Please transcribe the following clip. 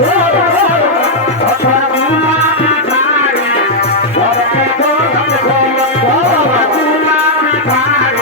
Oh,